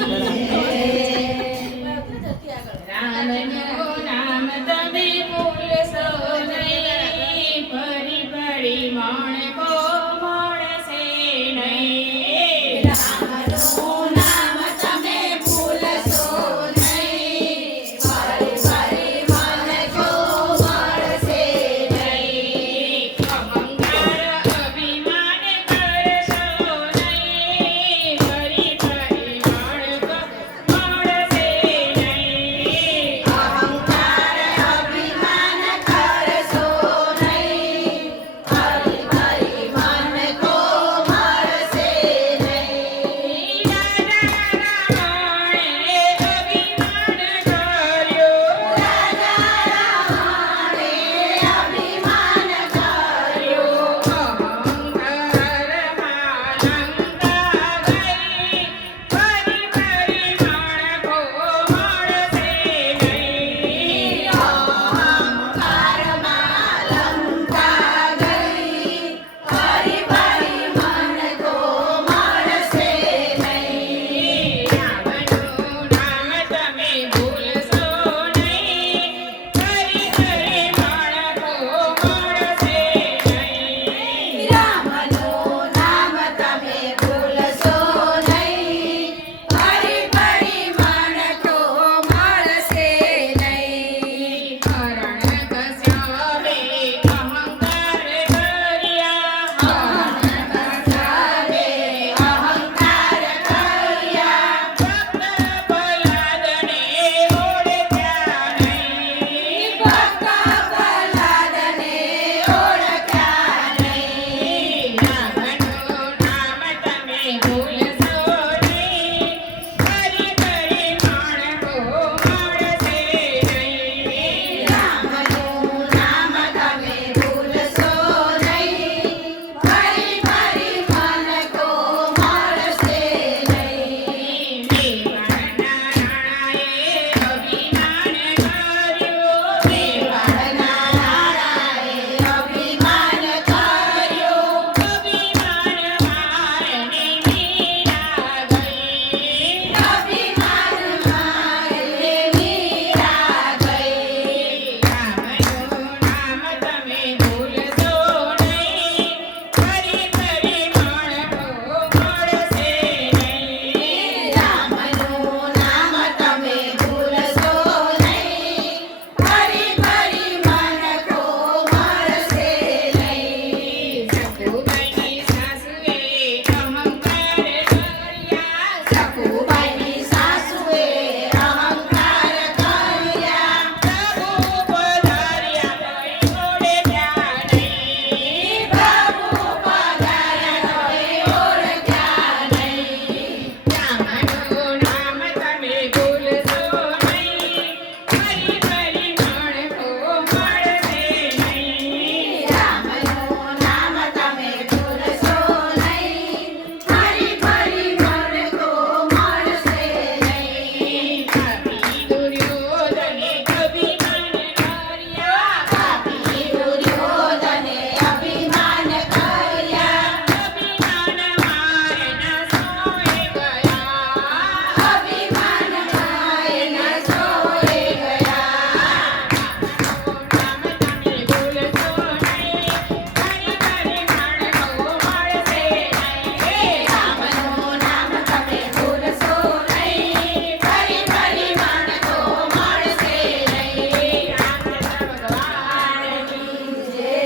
Lalaki.